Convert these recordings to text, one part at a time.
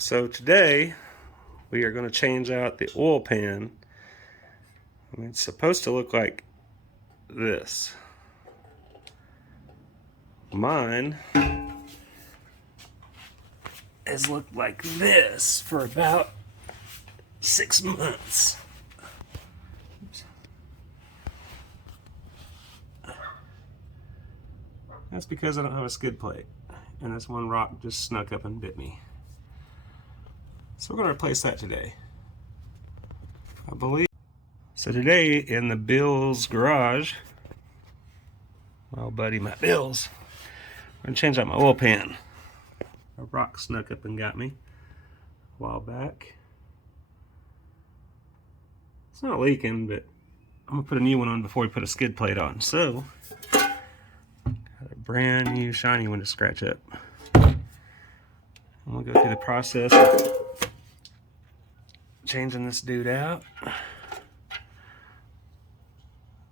So today we are going to change out the oil pan. I mean, it's supposed to look like this. Mine has looked like this for about 6 months. Oops. That's because I don't have a skid plate, and this one rock just snuck up and bit me. So we're going to replace that today, I believe. So today in the Bill's garage, my old buddy Matt Bill's, I'm going to change out my oil pan. A rock snuck up and got me a while back. It's not leaking, but I'm going to put a new one on before we put a skid plate on. So, got a brand new shiny one to scratch up. I'm going to go through the process of changing this dude out.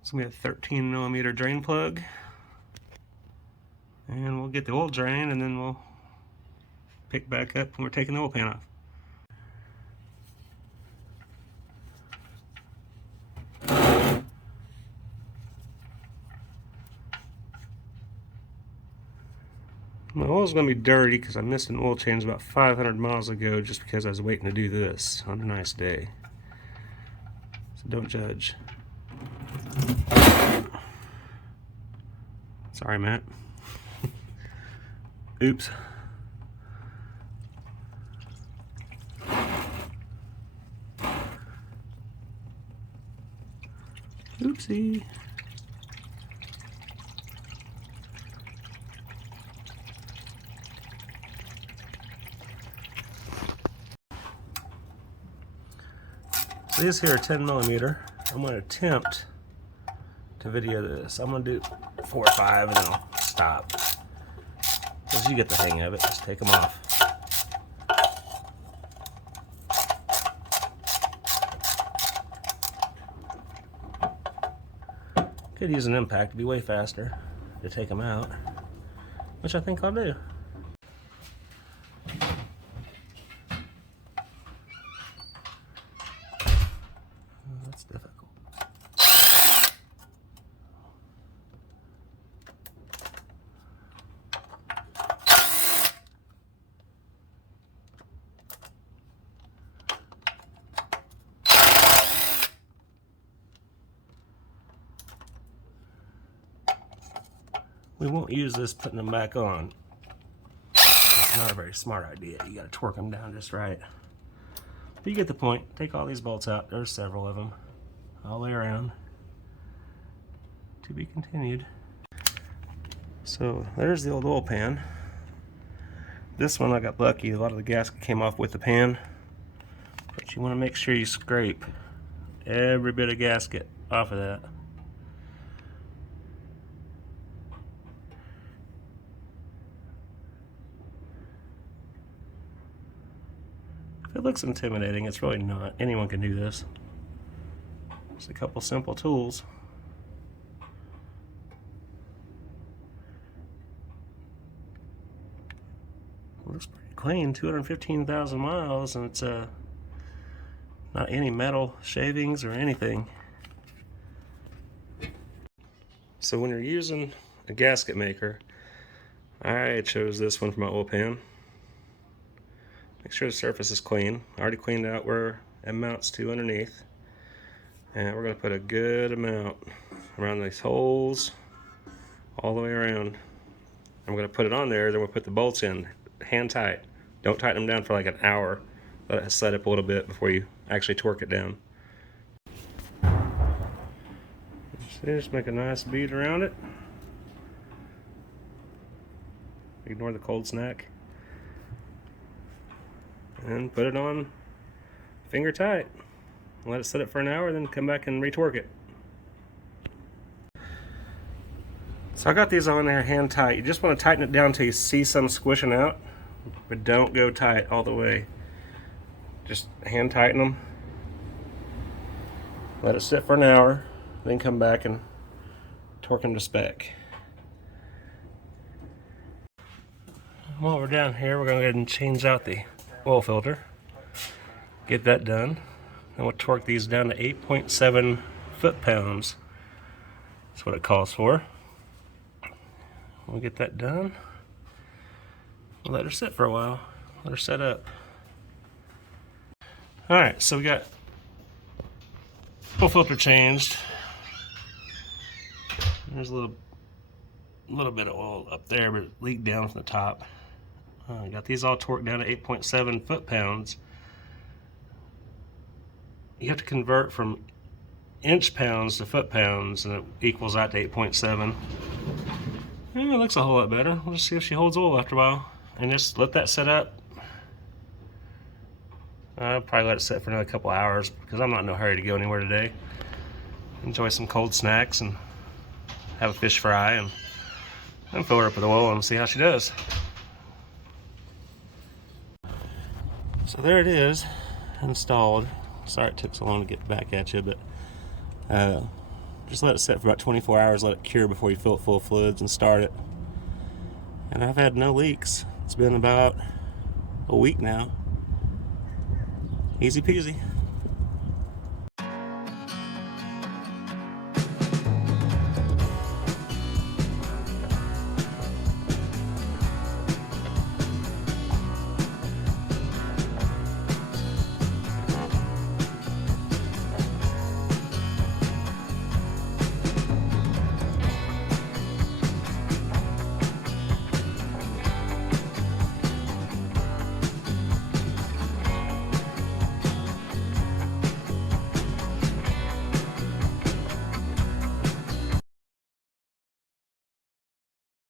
It's going to be a 13mm drain plug. And we'll get the oil drain, and then we'll pick back up when we're taking the oil pan off. My oil's going to be dirty because I missed an oil change about 500 miles ago just because I was waiting to do this on a nice day. So don't judge. Sorry, Matt. Oops. Oopsie. These here are 10mm. I'm going to attempt to video this. I'm going to do 4 or 5 and then I'll stop. As you get the hang of it, just take them off. Could use an impact to be way faster to take them out, which I think I'll do. That's difficult. We won't use this putting them back on. It's not a very smart idea. You gotta torque them down just right. But you get the point. Take all these bolts out. There's several of them all the way around. To be continued. So there's the old oil pan. This one I got lucky. A lot of the gasket came off with the pan. But you want to make sure you scrape every bit of gasket off of that. It looks intimidating. It's really not. Anyone can do this. Just a couple simple tools. Looks pretty clean. 215,000 miles, and it's not any metal shavings or anything. So when you're using a gasket maker, I chose this one for my oil pan. Make sure the surface is clean. I already cleaned out where it mounts to underneath. And we're going to put a good amount around these holes all the way around. I'm going to put it on there, then we'll put the bolts in hand tight. Don't tighten them down for like an hour. Let it set up a little bit before you actually torque it down. Just make a nice bead around it. Ignore the cold snack. And put it on finger tight. Let it sit up for an hour, then come back and retorque it. So I got these on there hand tight. You just want to tighten it down until you see some squishing out, but don't go tight all the way. Just hand tighten them. Let it sit for an hour, then come back and torque them to spec. While we're down here, we're going to go ahead and change out the oil filter. Get that done. Then we'll torque these down to 8.7 foot-pounds. That's what it calls for. We'll get that done. We'll let her sit for a while. Let her set up. Alright, so we got oil filter changed. There's a little bit of oil up there, but it leaked down from the top. Got these all torqued down to 8.7 foot-pounds. You have to convert from inch-pounds to foot-pounds, and it equals out to 8.7. It looks a whole lot better. We'll just see if she holds oil after a while. And just let that set up. I'll probably let it sit for another couple hours because I'm not in no hurry to go anywhere today. Enjoy some cold snacks and have a fish fry and fill her up with oil and see how she does. So there it is, installed. Sorry it took so long to get back at you, but just let it sit for about 24 hours, let it cure before you fill it full of fluids and start it. And I've had no leaks. It's been about a week now. Easy peasy.